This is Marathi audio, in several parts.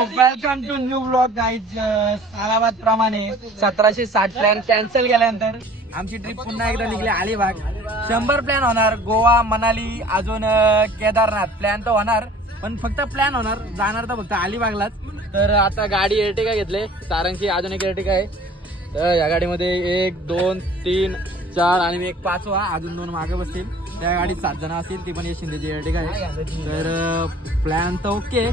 Welcome to new blog guys. सालाबाद प्रमाणे 1760 प्लॅन कॅन्सल केल्यानंतर आमची ट्रिप पुन्हा एकदा निघली अलिबाग. 100 प्लॅन होणार. गोवा, मनाली, अजून केदारनाथ प्लॅन तर होणार, पण फक्त प्लॅन होणार. जाणार तर फक्त अलिबागलाच. तर आता गाडी एर्टिगा घेतले सारंगची, अजून एक एर्टिगा आहे. तर या गाडीमध्ये 1, 2, 3, 4 आणि एक 5वा, अजून 2 मागे बसतील. त्या गाडीत 7 जण असतील. ती पण एक शिंदेची एर्टिगा आहे. तर प्लॅन तर ओके,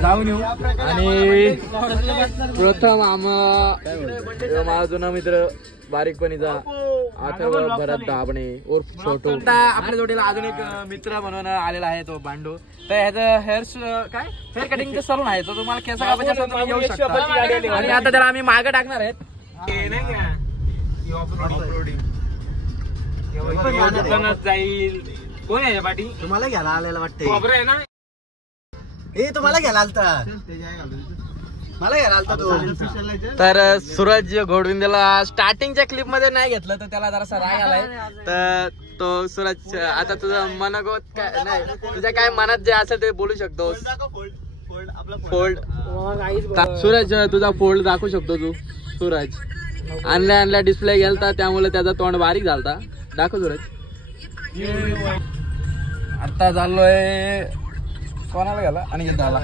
जाऊन येऊ. आणि प्रथम माझा जुना मित्र बारीकपणीचा अथर्व भरत दाबणे उर्फ छोटू. आपल्या जोडीला अजून एक मित्र म्हणून आलेला आहे, तो बांडू. तर ह्याचं हेअर कटिंगचं सलून आहे. तो तुम्हाला केस कापायचे असेल तर येऊ शकता. आणि आता त्याला आम्ही मागे टाकणार आहेत. जाईल कोण आहे पाठी? तुम्हाला घ्यायला आलेला वाटतंय ना. हे तुम्हाला घ्यायला आलता, मला घ्यायला आलता तो. तर सूरज घोडविंदेला स्टार्टिंगच्या क्लिप मध्ये नाही घेतलं, तर त्याला जरासा राग आलाय. तर तो सूरज, आता तुझं मनगोत काय नाही, तुझ्या काय मनात जे असेल ते बोलू शकतोस. फोल्ड सूरज, तुझा फोल्ड दाखवू शकतो तू. सूरज आणल्या डिस्प्ले गेलता, त्यामुळे त्याचा तोंड बारीक झालता. दाखव सूरज. आता चाललोय कोणाला गेला आणि झाला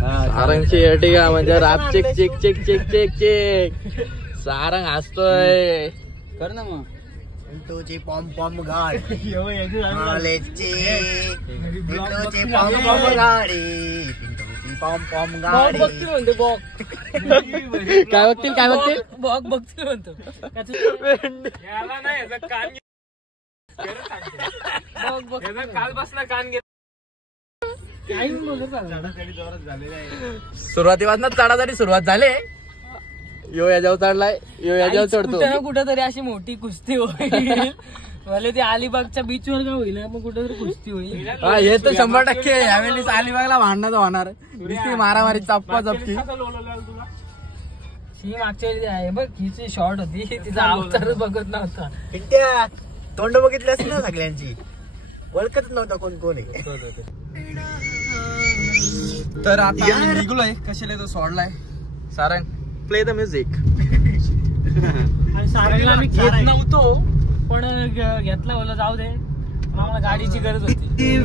सारंगची एर्टिगा म्हणजे राप. Check check check check check check. Sarang हसतोय. कर ना मग. पिंटूची पॉम पॉम गाडी, कॉलेजची पिंटूची पॉम पॉम गाडी, पिंटूची पॉम पॉम गाडी. बघतील म्हणतो बॉक. काय बघतील, काय बघतील? बॉक बघतील म्हणतो. याला नाही याचा कान काल बसला कान घेत. सुरुवातीपासून चढासाठी सुरुवात झाली. यो याच्यावर चढलाय, यो याच्यावर चढतो. कुठं तरी अशी मोठी कुस्ती होईल. मला ते अलिबागच्या बीच वर का होईल, मग कुठेतरी कुस्ती होईल. हे तर 100% यावेळी अलिबागला भांडणं होणार. नुसती मारामारी, चप्पा चपकी. ही मागच्या वेळी आहे बघ, हिची शॉर्ट होती, तिचा अवतार बघत नव्हता. तोंड बघितली असती ना सगळ्यांची, ओळखत नव्हता कोण कोण आहे. तर आता निघलोय. कशाला तो सोडलाय सारंग. Play the music. सारंगला आम्ही घेत नव्हतो, पण घेतला बोला जाऊ दे, आम्हाला गाडीची गरज होती.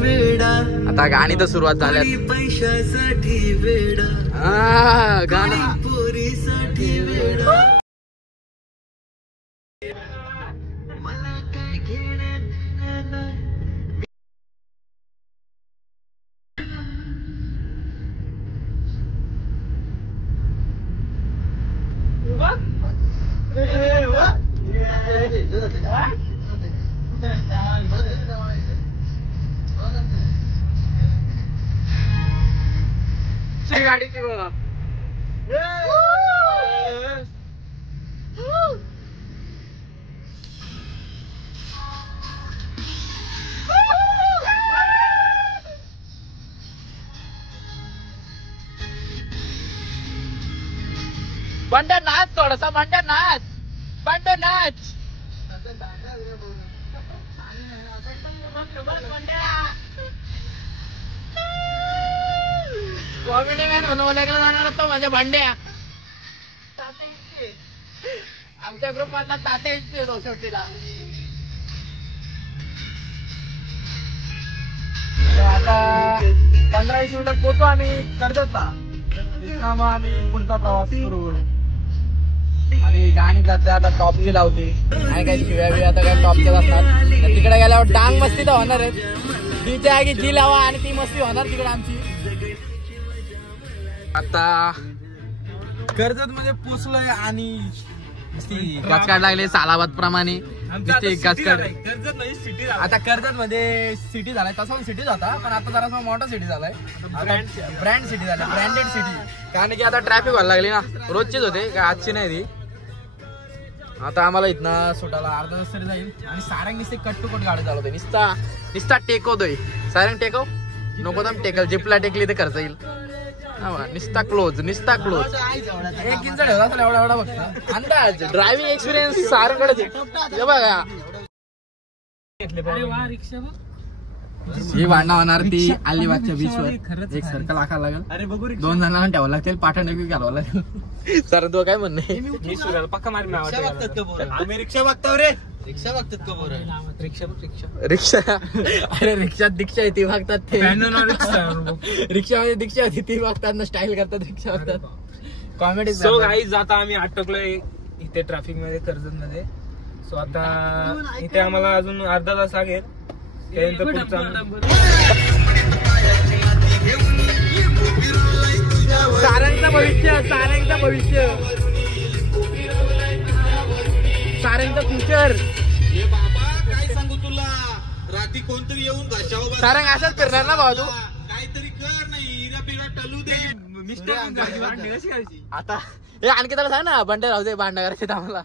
आता गाणी तर सुरुवात झाल्या. पैशासाठी वेडा गाणं पोरीसाठी वेडा. गाडीची बघा. बंड नाच, थोडासा बंड नाच, बंड नाच. कॉमेडी मॅन म्हणून ओळखला जाणार होतो माझ्या भांड्या. आमच्या ग्रुप मधला ताते शेवटीला. आता 15-20 मिनिटात पोहोचू आम्ही कर्जतला. मग आम्ही पुढचा प्रवास करू. आणि गाणी जाते आता टॉपची लावते. आणि काही शिव्या बी आता काय टॉपच्याच असतात. तिकडे गेल्यावर डांग मस्ती तर होणार आहे. जीच्या आगी जी लावा आणि ती मस्ती होणार तिकडे आमची. आता कर्जत मध्ये पोचलोय आणि गचकाड लागले सालाबाद प्रमाणे. आता कर्जत मध्ये सिटी झालाय, तसा पण सिटीच होता, पण आता जरा मोठा सिटी झालाय. ब्रँड सिटी झालाय, ब्रँडेड सिटी. कारण की आता ट्रॅफिक व्हायला लागली ना. रोजचीच होते काय, आजची नाही ती. आता आम्हाला इथनं सुटायला अर्धा तास तरी जाईल. आणि सारंग नुसते कट टू कट गाडी चालवतोय. निस्ता टेकवतोय. सारंग टेकव नको तर टेकल. जिपला टेकली तर करता येईल. निस्ता क्लोज, निस्ता क्लोज. एक इंच ठेवला असेल एवढा एवढा बघता. अंदाज ड्रायव्हिंग एक्सपिरियन्स सारंगकडे बघा. रिक्षा ही भांडणं होणार ती अलिबागच्या बीचवर. एक सर्कल आखायला लागेल. अरे बघू 2 जणांना ठेवावं लागतील. पाठवणे घालावं लागेल. सर तो काय म्हणणे पक्का मारी आम्ही रिक्षा बघतो रे. रिक्षा बघतात का बरं? रिक्षा अरे रिक्षात दीक्षा ती बघतात ते. रिक्षामध्ये दीक्षा होती ती बघतात ना. स्टाईल करतात रिक्षा बघतात. कॉमेडी. सो गाईज आता आम्ही अटकलोय इथे ट्रॅफिक मध्ये कर्जत मध्ये. सो आता इथे आम्हाला अजून अर्धा तास लागेल. त्यानंतर सारंगचं भविष्य. सारंगचं भविष्य. सारंगचं फ्युचर. काय सांगू तुला. रात्री कोणतरी येऊन घरच्यावर सारंग असंच फिरणार ना भाऊ तू. काहीतरी कर नाही. हिरा पिरा टलू दे. आता हे आणखी त्याला सांग ना. बंडे राहू दे. भांडण करायचे आम्हाला.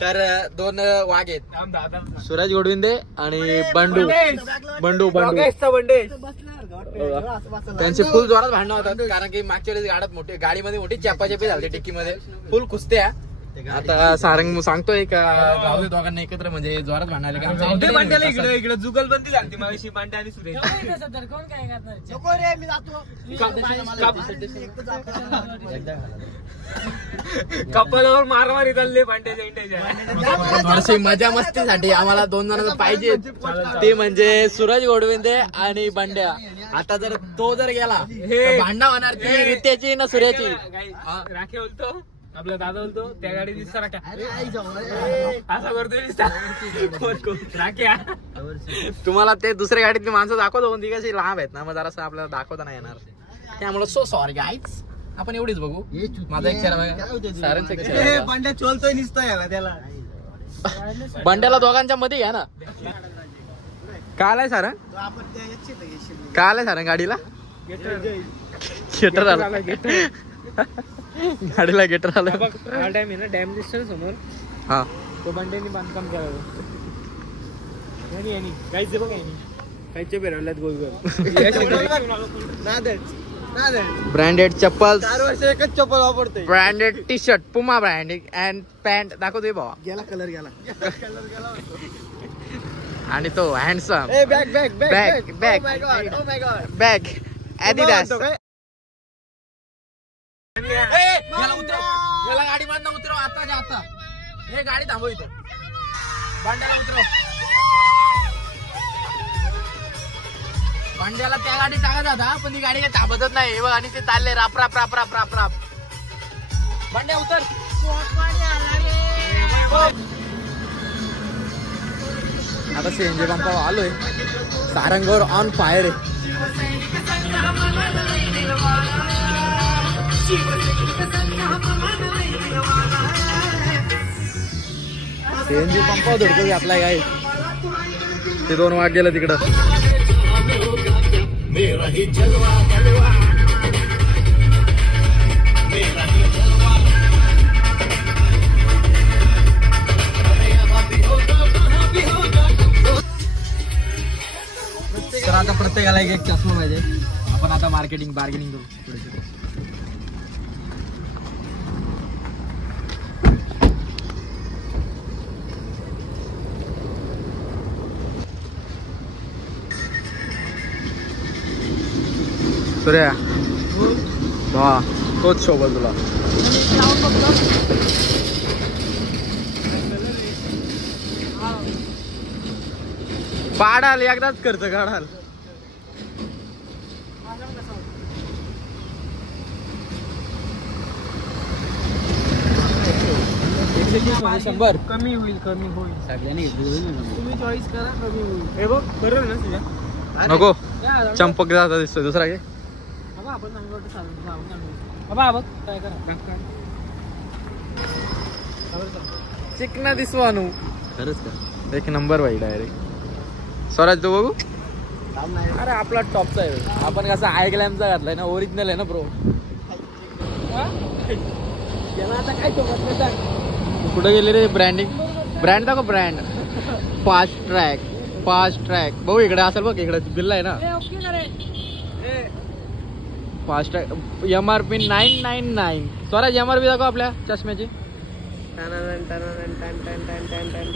तर 2 वाघ आहेत. सूरज गोडविंदे आणि बंडू. त्यांचे फुल जोरात भांडणं होतात. कारण की मागच्या वेळेस गाडीमध्ये मोठी चपाचपी झाली. टिक्कीमध्ये फुल कुस्त्या. आता सारंग सांगतोय का जाऊ दे दोघांना एकत्र म्हणजे जोरात भांडायला का इकडे जुगलबंदी झाली मागाशी. बांडे आणि सुरेश कपलावर मारामारी चालले भांड्याच्या इंट्याच्या. थोडीशी मजा मस्तीसाठी आम्हाला 2 जणांचं पाहिजे. ते म्हणजे सूरज गोडविंदे आणि बंड्या. आता जर तो जर गेला भांडणं होणार ती रित्याची ना सूर्याची. राखे बोलतो आपला दादा बोलतो त्या गाडी दिसता राख्या असा करतो राख्या. तुम्हाला ते दुसऱ्या गाडीतली माणसं दाखवतो ती कशी लांब आहेत ना. मग जरासं आपल्याला दाखवता नाही येणार. त्यामुळे सो सॉरी गाईज. आपण एवढीच बघू. माझा एक चेहरा बघा. सारंगचा एक चेहरा. बंड्या चोलतोय निसता याला त्याला. बंड्याला दोघांच्या मध्ये घ्या ना. काय आलाय सारंग. काय आलाय सारंग गाडीला. गेटर आला. गाडीला गेटर आला. हा डॅम आहे ना. डॅम दिसतो समोर. हा तो बंड्यानी बांधकाम करावं. काहीच बघ काहीचे फिरवल्यात गोल गोल. ब्रँडेड चप्पल. 4 वर्ष एकच चप्पल वापरतोय. Branded T shirt Puma brand and pant दाखवतोय भावा. गेला कलर गेला. आणि तो handsome. Bag bag bag bag bag Adidas. याला गाडी मधनं उतरव आताच्या आता. हे गाडी थांबव इथं. भांड्याला उतरव. भांड्याला त्या गाडी टाकत होता पण ती गाडी काही थांबतच नाही. आणि ते चालले राप राप राप राप राप राप. भांड्या उतर. आता सीएनजी पंपावर आलोय. सारंगवर ऑन फायर आहे. सीएनजी पंपावर धरतो आपला काय. ते 2 वाघ गेलं तिकडं. तर आता प्रत्येकाला एक चष्मा पाहिजे. आपण आता बार्गेनिंग करू. सूर्या वा तोच शोभल तुला. पाडाल एकदाच खर्च काढाल. शंभर कमी होईल. सगळ्यांनी तुम्ही चॉईस करा. कमी होईल. हे बघ बरोबर ना तुझ्या. नको चंपक जाता दिसतोय दुसरा घे. चिकना दिसवानू. खरंच का. एक नंबर भाई डायरेक्ट. स्वराज तो बघू. अरे आपला टॉपचा आहे. आपण कसा आयग्लॅमचा घातलाय ना. ओरिजिनल आहे ना ब्रो. आता काय कुठं गेले रे. ब्रँड दाखव. ब्रँड फास्ट ट्रॅक भाऊ इकडे असेल बघ. इकडे बिल्ला आहे ना. Fast track MRP 999. Swaraj MRP दाखव आपल्या चष्म्याची.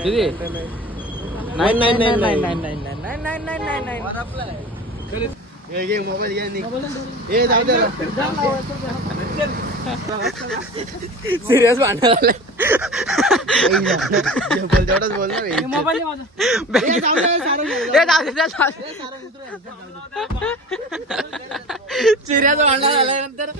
किती सिरियस भांडण झालंय. सिरियस भांडण झाल्यानंतर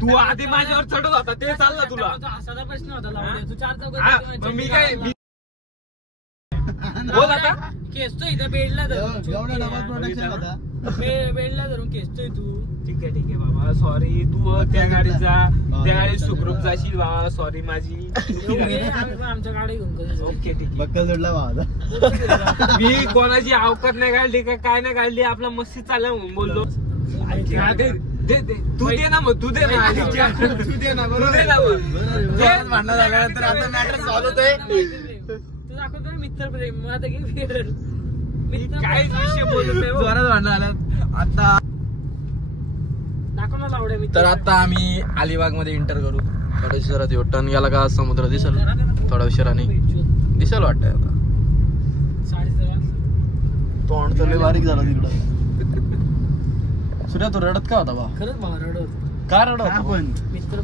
तू आधी माझ्यावर चढत होता ते चालला तुला असा प्रश्न होता. मी काय बोल आता केसतोय इथं बेडला धरून केसतोय तू. ठीक आहे बाबा सॉरी. तू त्या गाडीत सुखरूप जाशील बाबा. सॉरी माझी. आमच्या गाडी घेऊन ओके ठीक बक्कल जोडला बाबा. मी कोणाची अवकात नाही काढली का काय नाही काढली. आपला मस्ती चालला म्हणून बोललो. तू दे ना मग. तू दे ना भांडण झाल्यानंतर आता मॅटर सॉल्व्ह होतोय. तू दाखवतो मित्र प्रेम आता काय विषय बोलत जोरात भांडण झालं आता. तर आता आम्ही अलिबाग मध्ये एंटर करू. थोड्या उशिरात येऊ. टर्न गेला का समुद्र दिसल. थोड्या उशिराने दिसल वाटतंय आता. तोंड तर लय बारीक झाला तिकडं. सूर्या तो रडत का होता बा. खरंच रडत का रडत आपण मित्र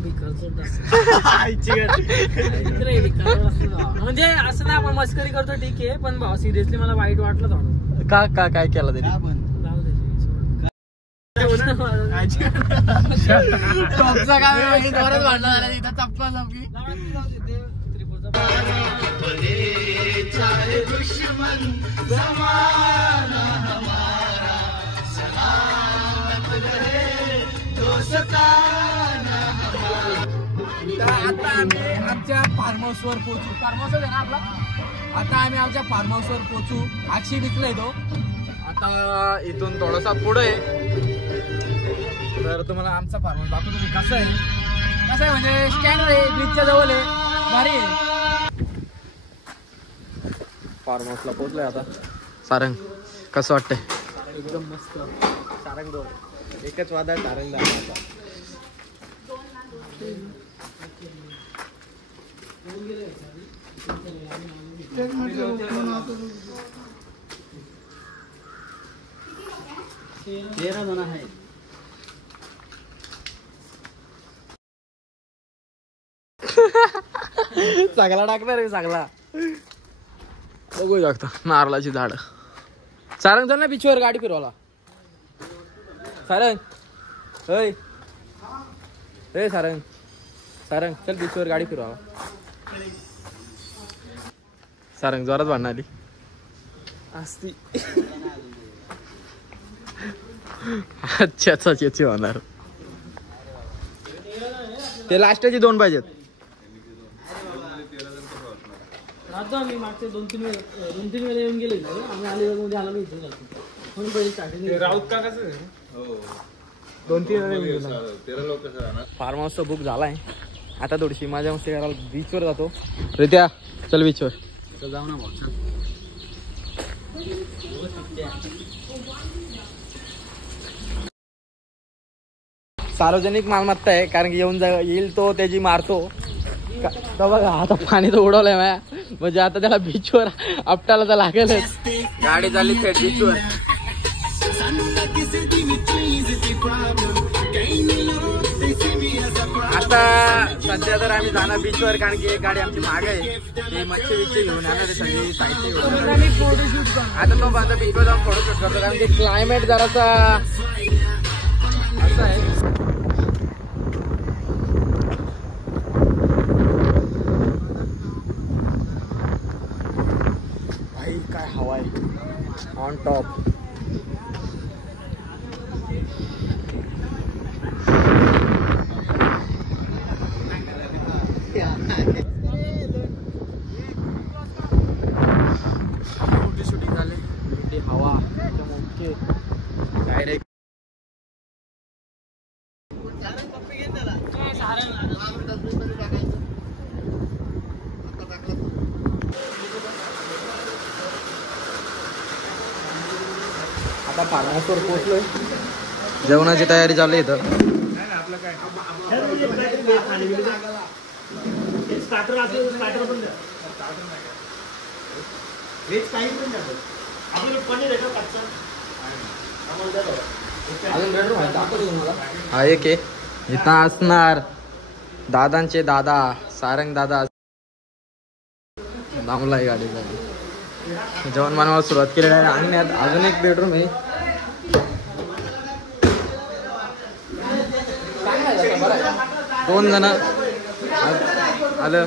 म्हणजे असं ना आपण मस्करी करतो ठीक आहे पण भाऊ सिरियसली मला वाईट वाटलं थोडं. का काय केलं तरी टॉपचा काय जोरात भांडण झाला तिथं चप्पा चपकी. आता आम्ही आमच्या फार्म हाऊस वर पोहोचू. फार्म हाऊस आहे ना आपला. आता आम्ही आमच्या फार्म हाऊस वर पोहोचू. अक्षी विकला येतो आता इथून थोडासा पुढे. तर तुम्हाला आमचा फार्म हाऊस दाखवतो मी कसं आहे म्हणजे स्टँड आहे ब्रिजच्या जवळ आहे. भारी आहे. फार्म हाऊसला पोहोचलोय आता. सारंग कसं वाटतंय. एकदम मस्त. सारंग एकच वादळ सारंग झाला आता. चांगला टाकणार आहे चांगला. बघू शकता नारळाची झाड. सारंग चल ना बीचवर गाडी फिरवाला. सारंग हे सारंग चल बीचवर गाडी फिरवा. सारंग जोरात भांडण आली असती. अच्छा याची होणार. ते लास्टची 2 पाहिजेत. आम्ही मागचे 2-3 वेळा येऊन गेले आम्ही अलिबागमध्ये आला नाही. राऊत का कसं 2-3 वेळा. फार्म हाऊसचा बुक झालाय. आता थोडीशी माझ्या मस्ती करायला बीचवर जातो. रित्या चल बीचवर जाऊ ना. सार्वजनिक मालमत्ता आहे कारण की येईल तो त्याची मारतो. बघा आता पाणी तर उडवलंय माझ्या म्हणजे आता त्याला बीचवर आपटाला तर लागेलच. गाडी झाली थेट बीचवर. आता सध्या तर आम्ही जाणार बीचवर कारण की एक गाडी आमची मागे आहे. ती मच्छी बिच्छी घेऊन येणार आहे सगळी साहित्य. आता तो आता बीचवर जाऊन फोटोशूट करतो कारण की क्लायमेट जरासा असं आहे. भाई काय हवा आहे ऑन टॉप. शूटिंग झाले हवा डायरेक्ट. आता फार्म हाऊसवर पोहोचलोय. जेवणाची तयारी चालू आहे इथं. आपलं काय स्टार्टर असेल स्टार्टर पण द्या. व्हेज काही पण द्या. आपल्याला पनीर आहे का कच्चा? हा एक आहे इथं असणार दादांचे दादा सारंग दादा दामला आहे गाडी जेवण बनवायला सुरुवात केलेली आहे. आणि अजून एक बेडरूम आहे. दोन जण आलं.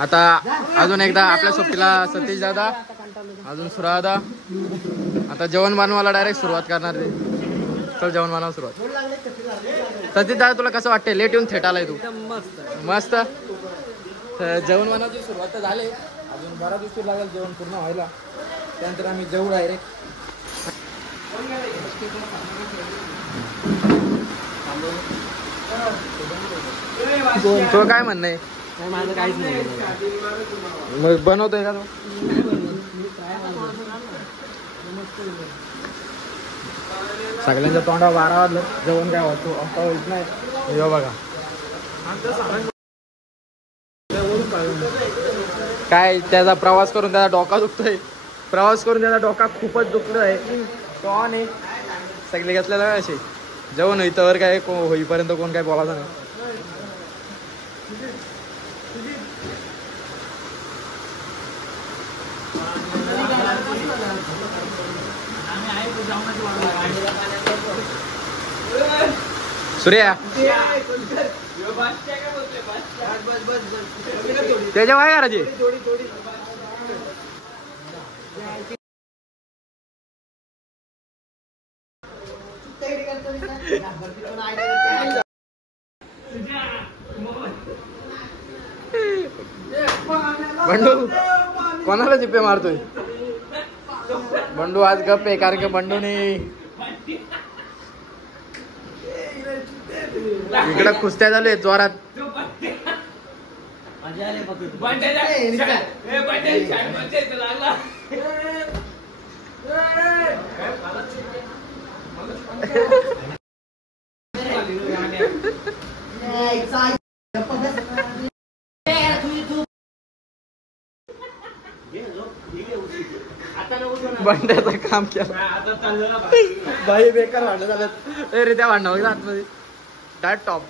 आता अजून एकदा आपल्या सोबतीला सतीश दादा अजून सुरा दादा आता जेवण बनवायला डायरेक्ट सुरुवात करणार ते. चल जेवण बनवायला सुरुवात. सतीश दादा तुला कसं वाटतंय लेट येऊन थेट आलाय तू? मस्त. जेवण बनवायची सुरुवात तर झाली अजून बराच उशीर लागेल जेवण पूर्ण व्हायला. त्यानंतर आम्ही जेवू डायरेक्ट. तो काय म्हणणं आहे? माझं काहीच नाही. मग बनवतोय का तो? सगळ्यांच्या तोंडावर 12 वाजलं जेवण काय होतो आता होत नाही. हे बघा काय त्याचा प्रवास करून त्याचा डोका दुखतोय. प्रवास करून त्याचा डोका खूपच दुखलं आहे. कोण आहे सगळे घेतलेलं असे जेवण होईतवर काय होईपर्यंत कोण काय बोलायचं नाही. सूर्या त्याच्या काय करायचे? बंडू कोणाला चिप्पे मारतोय? बंडू आज गप आहे कारण की बंडूने इकडे कुस्त्या चालू आहे जोरात. बंड्याचं काम केलं बाई बेकार भांडण झालं. रे त्या भांडण वगैरे आतमध्ये डायट टॉप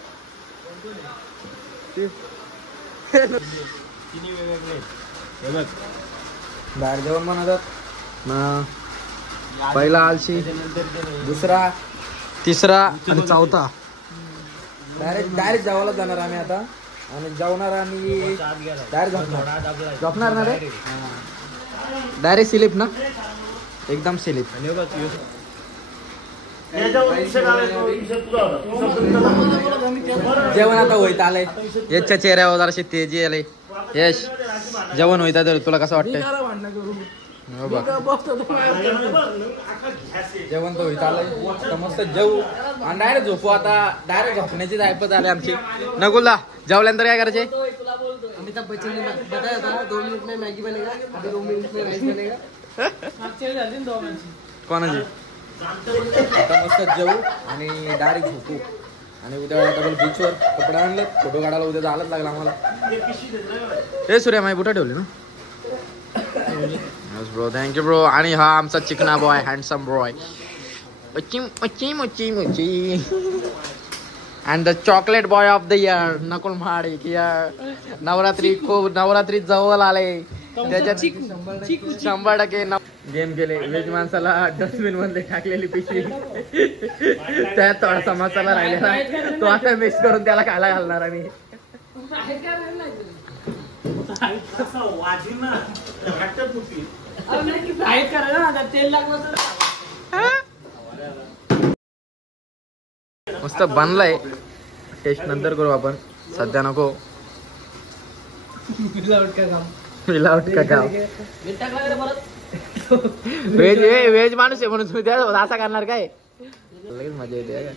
बाहेर जेवण बनवतात. पहिला आलशी दुसरा तिसरा आणि चौथा डायरेक्ट जेवायला जाणार आम्ही आता. आणि जेवणार आणि डायरेक्ट झोपणार ना रे. डायरेक्ट स्लीप ना एकदम स्लीप. जेवण आता होईत आलंय. यशच्या चेहऱ्यावर जराशी तेजी आलंय. यश जेवण होईत तर तुला कसं वाटतंय? जेवण तर होईत आलंय मस्त जेवू आणि डायरेक्ट झोपू. आता डायरेक्ट झोपण्याची ऐपत आली आमची. नकुलदा जेवल्यानंतर काय करायचे? अमिताभ बच्चन ने बताया था 2 मिनट में मैगी बनेगा. अभी 2 मिनट में राइस बनेगा. कोणाची? आता मस्त जेवू आणि डायरेक्ट झोपू. आणि उद्या डबल बीचवर कपडे आणले फोटो काढायला. उद्या जायलाच लागला आम्हाला. हे सूर्या माई बुटा ठेवली ना ब्रो. Thank you bro. आणि हा आमचा चिकना बॉय हँडसम बॉय मच्छी मच्छी मच्छी and the chocolate boy of the year Nakul Mahadik. Navratri जवळ आले त्याच्यात 100% गेम केले. वेज माणसाला डस्टबिन मध्ये टाकलेली पिशवी त्यात थोडासा मसाला राहिलेला तो आता मिक्स करून त्याला खायला घालणार. आणि मस्त बनलाय. टेस्ट नंतर करू आपण सध्या नको. मिलावट का काम. व्हेज माणूस आहे म्हणून तुम्ही त्या असा करणार काय? लगेच मजा येते.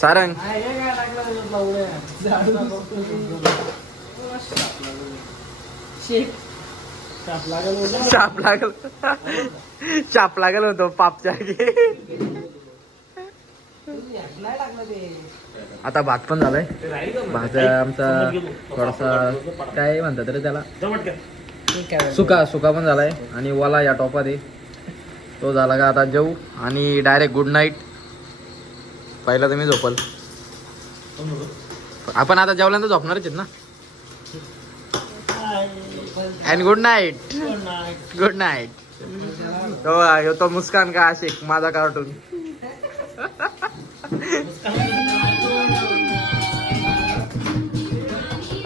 सारंग चाप लागल होतो पापच्या. आता भात पण झालाय. भात आमचा थोडासा काय म्हणतात रे त्याला, सुका पण झालाय. आणि वाला या टॉपात आहे तो झाला का आता जेऊ आणि डायरेक्ट गुड नाईट. पहिला तर मी झोपल, आपण आता जेवल्यानंतर झोपणारच आहेत ना. And good night. Good night. तो मुस्कान का आशिक माझा कार्टून.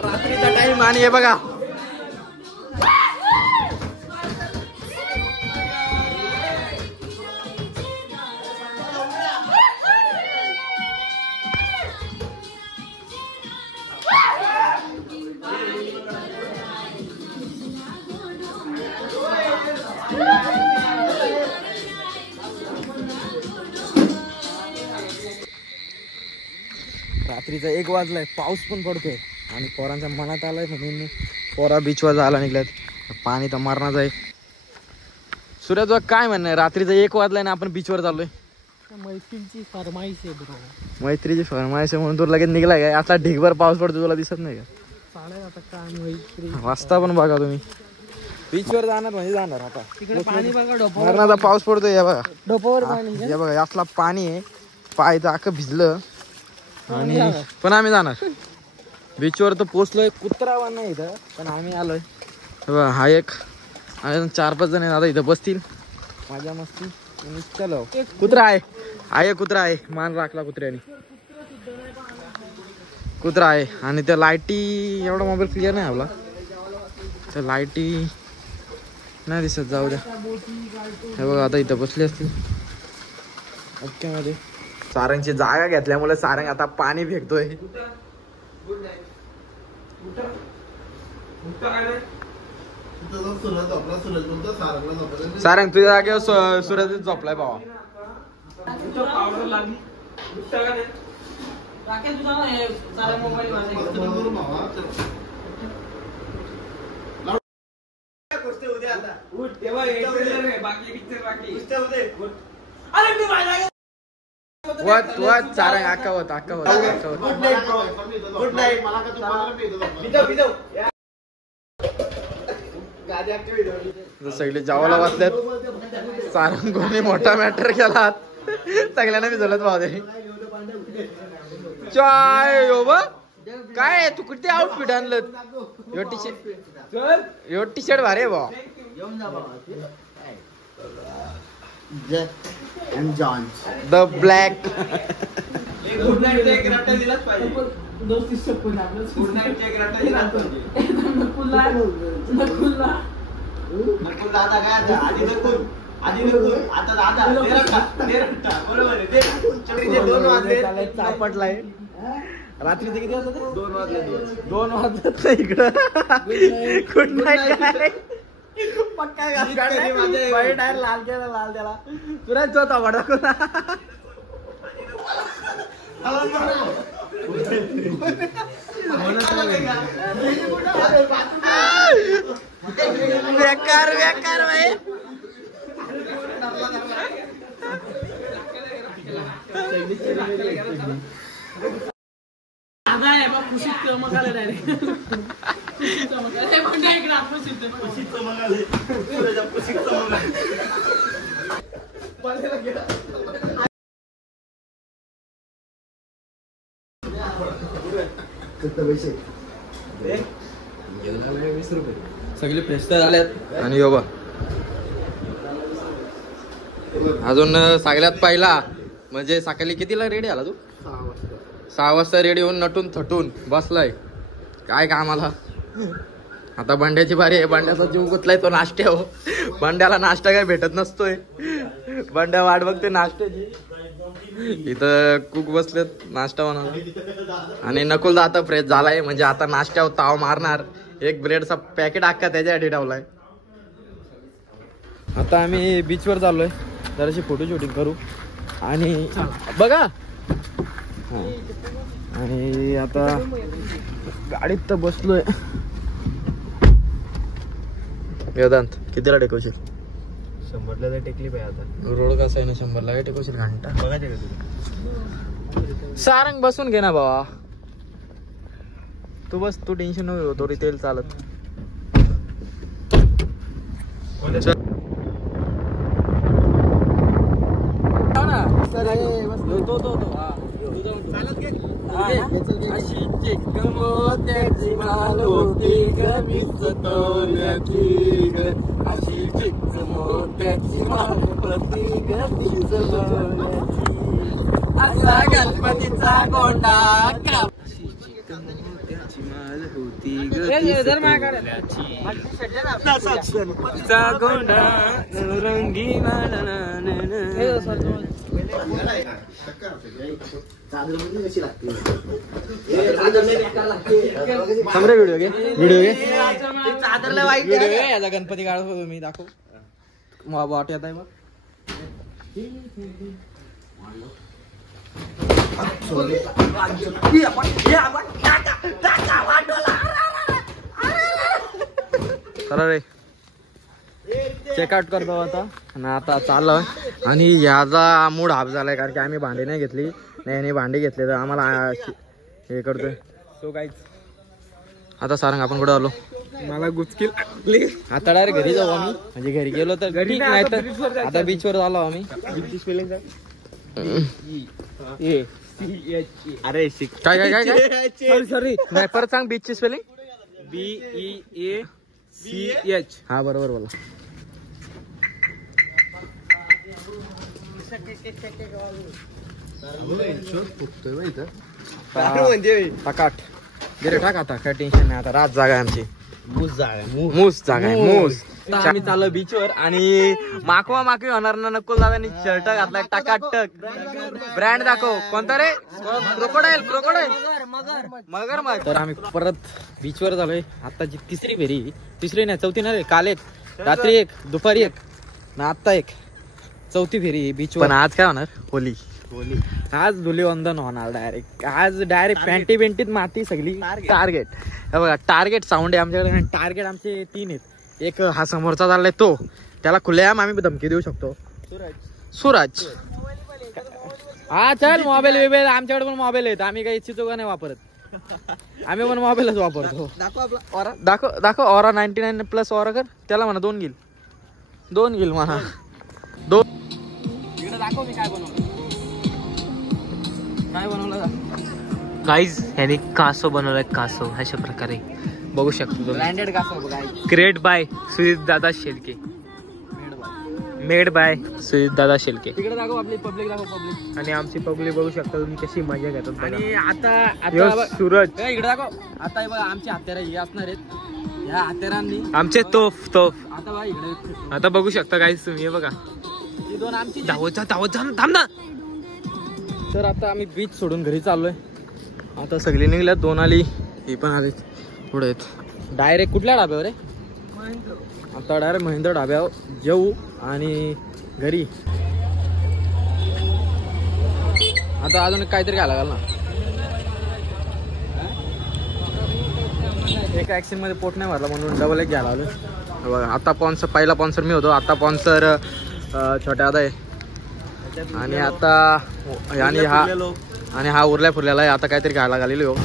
रात्रीचा टाइम आणि हे बघा रात्रीचा 1 वाजलाय. पाऊस पण पडतोय आणि पोरांच्या मनात आलाय म्हणून पोरा बीचवर जायला निघल्यात. पाणी तर मारणाच आहे. सूर्याचं काय म्हणणं आहे, रात्रीचा 1 वाजलाय ना आपण बीचवर चाललोय. मैत्रीची फरमाईश आहे ब्रो. मैत्रीची फरमाईश म्हणून तू लगेच निघलाय काय? आता ढिगभर पाऊस पडतो तुला दिसत नाही का? चालेल आता काय मैत्री. वाजता पण बघा तुम्ही बीचवर जाणार म्हणजे जाणार. आता तिकडे पाणी बघा डोपावर. मरणाचा पाऊस पडतोय या बघा. डोपावर पाणी. हे बघा असला पाणी आहे, पाय तर अख्खं भिजलं. आणि पण आम्ही जाणार बीचवर. तर पोचलोय. कुत्रा नाही इथं पण आम्ही आलोय. हा एक आणि 4-5 जण आता इथं बसतील माझ्या मस्ती. चलो कुत्रा आहे कुत्रा आहे. मान राखला कुत्र्याने. कुत्रा आहे. आणि त्या लाईटी एवढा मोबाईल क्लिअर नाही आपला. त्या लाईटी नाही दिसत. जाऊ द्या. हे बघा आता इथं बसले असतील मध्ये. सारंगची जागा घेतल्यामुळे सारंग आता पाणी फेकतोय. सारंग तुझ्या जागेवर सूरज झोपलाय बाबा. सारंग अक्का होत. Good night. सगळे जावाला वाचल्यात. सारंग कोणी मोठा मॅटर केला. सगळ्यांना मी झोलत भाऊ दे. चाय हो बा काय तू कुठे आउटफिट आणलं? यो टी शर्ट भारी बा. The black. गुड नाईट एक रट्टा दिलाच पाहिजे. दोस्ती सपोर्ट आपलं. गुड नाईट एक रट्टा दिलाच पाहिजे. नकुल दादा काय आधी नकुल आता दादा ते रट्टा बरोबर आहे. ते 2 वाजले सापडलाय. रात्रीचे किती वाजले? 2 वाजले. 2 वाजले इकडं. Good night. पक्का लाल केला लाल त्याला. तुला जोता वडा बेकार भाई. दादा आहे बा खुशीत चमक आले डायरेक्ट. सगळे फ्रेश झाल्यात. आणि यो बा अजून सगळ्यात पहिला म्हणजे सकाळी कितीला रेडी आला तू? 6 वाजता रेडी होऊन नटून थटून बसलाय. काय कामाला. आता बंड्याची बारी आहे. बंड्याचा जीव गुतलाय. तो नाश्ते हो. बंड्याला नाश्ता काय भेटत नसतोय. बंड्या वाट बघते नाश्त्याची. इथं कुक बसलेत नाश्ता बनवला. आणि नकुल आता फ्रेश झालाय म्हणजे आता नाश्त्यावर ताव मारणार. एक ब्रेडचा पॅकेट अख्खा त्याच्यासाठी ठेवलाय. आता आम्ही बीचवर चाललोय. जराशी फोटो शूटिंग करू. आणि बघा आणि आता गाडीत तर बसलोय. वेदांत कितीला टेकवशील? 100ला तर टेकली पाहिजे आता. रोड कसा आहे ना, 100ला काय टेकवशील? घंटा बघायचं का तुला? सारंग बसून घे ना बाबा. तू बस, तू टेन्शन नको, थोडी तेल चालत. गणपतीचा गोंडा गोंडा रंगी व्हिडिओ घे, याचा गणपती काढत होतो मी. दाखव वाट येत आहे. चला रे, चेकआउट करतो आता. आणि आता चाललोय. आणि याचा मूड हाफ झालाय कारण की आम्ही भांडी नाही घेतली. नाही भांडी घेतली तर आम्हाला हे करतोय. सो गाईज आता सारंग आपण कुठे आलो? मला गुचकील आता डायरेक्ट घरी जाऊ आम्ही. म्हणजे घरी गेलो तर घरी नाही तर आता बीच वर आलो आम्ही. अरे काय काय काय काय सॉरी नाही, परत सांग बीचची स्पेलिंग. BEACH. हा बरोबर बोला. टाकाट गिरे टाक. आता काय टेन्शन नाही, आता रात जागा आहे आमची. मूस जागा आहे मूस. आम्ही चाललो बीचवर आणि माकवा माकवी होणार ना. नको दादानी शर्ट घातलाय टाकाटक. ब्रँड दाखव कोणता रे? क्रोकोडाईल मगर. तर आम्ही परत बीचवर झालोय. आताची तिसरी फेरी, तिसरी नाही चौथी नाही रे. काल एक, रात्री एक, दुपारी एक ना आता एक, चौथी फेरी बीचवर. पण आज काय होणार? होली. आज धुलीवंदन होणार डायरेक्ट. आज डायरेक्ट पॅन्टी बेंटीत माती सगळी. टार्गेट बघा, टार्गेट साऊंड आहे आमच्याकडे. टार्गेट आमचे 3 आहेत. एक हा समोरचा चाललाय तो, त्याला खुलेआम आम्ही धमकी देऊ शकतो. सूरज हा चल. मोबाईल बिबाईल आमच्याकडे पण मोबाईल आहेत. आम्ही काही चिचोका नाही वापरत. आम्ही पण मोबाईलच वापरतो. दाखव ऑरा 99+ ऑरा कर. त्याला म्हणा 2 गिल म्हणा. 2 इकडे दाखव मी काय बनवलं. गाईज याने कासो बनवलाय. कासो अशा प्रकारे बघू शकतो. ब्रँडेड कासो क्रिएट बाय सुजित दादा शेलके. मेड बाय सुजित दादा शेलके. तिकडे दाखव आपली पब्लिक. दाखव पब्लिक. आणि आमची पब्लिक बघू शकता तुम्ही कशी मजा घेतात. आणि आता सूरज इकडे दाखव. आता बघा आमची हत्यारा हे असणार आहेत. ह्या हत्यारांनी आमचे तोफ आता बघा इकडे. आता बघू शकता गाईज तुम्ही. हे बघा ही 2 आमची. धावत जा थांब ना. तर आता आम्ही बीच सोडून घरी चाललोय. आता सगळी निघल्यात. 2 आली, ही पण आली. पुढे आहेत डायरेक्ट. कुठल्या ढाब्यावर आहे? आता डायरेक्ट महेंद्र ढाब्यावर जेऊ आणि घरी. आता अजून काहीतरी घ्यायला लागल ना. एका ऍक्सिडेंट मध्ये पोट नाही भरला म्हणून डबल एक घ्यायला आलो. बघा आता स्पॉन्सर, पहिला स्पॉन्सर मी होतो. आता स्पॉन्सर छोट्या दादा आहे. आणि आता आणि हा उरल्या फुरल्याला आहे. आता काहीतरी घ्यायला लागलेलो.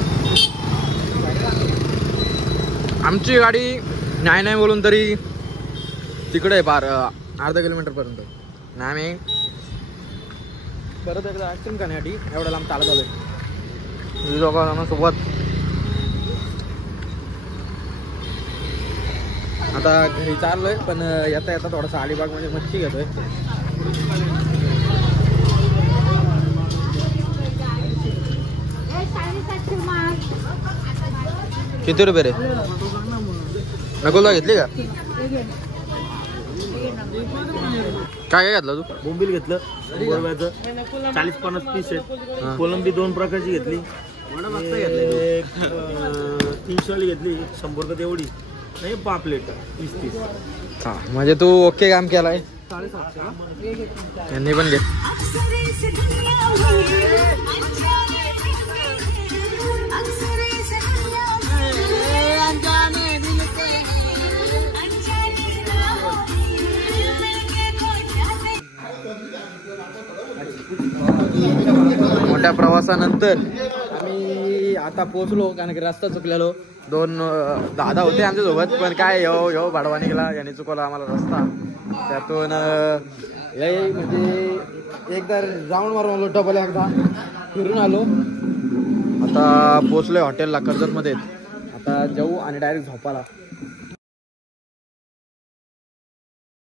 आमची गाडी नाही बोलून तरी तिकडे आहे पार अर्धा किलोमीटर पर्यंत. नाही आम्ही परत एकदा ऍक्शन करण्यासाठी एवढ्या लांब चालत आलोय लोकांना सोबत. आता घरी चाललोय पण येता थोडासा अलिबाग मध्ये मच्छी घेतोय. किती रुपये रे? नकोला घेतली का? काय घेतलं तू? बोंबील घेतलं 40-50 पीस आहेत. कोलंबी 2 प्रकारची घेतली. 300 वाली घेतली. 100 का एवढी नाही. पापलेट 30. हा म्हणजे तू ओके काम केलाय. यांनी पण घेत. मोठ्या प्रवासानंतर आम्ही आता पोहोचलो, कारण की रस्ता चुकलेलो. 2 दादा होते आमच्यासोबत, पण काय यो भाडवा निघाला, याने चुकवला आम्हाला रस्ता. त्यातून म्हणजे एकदा राऊंड मारून आलो, डबल एकदा फिरून आलो. आता पोचलोय हॉटेलला कर्जतमध्ये. आता जाऊ आणि डायरेक्ट झोपाला.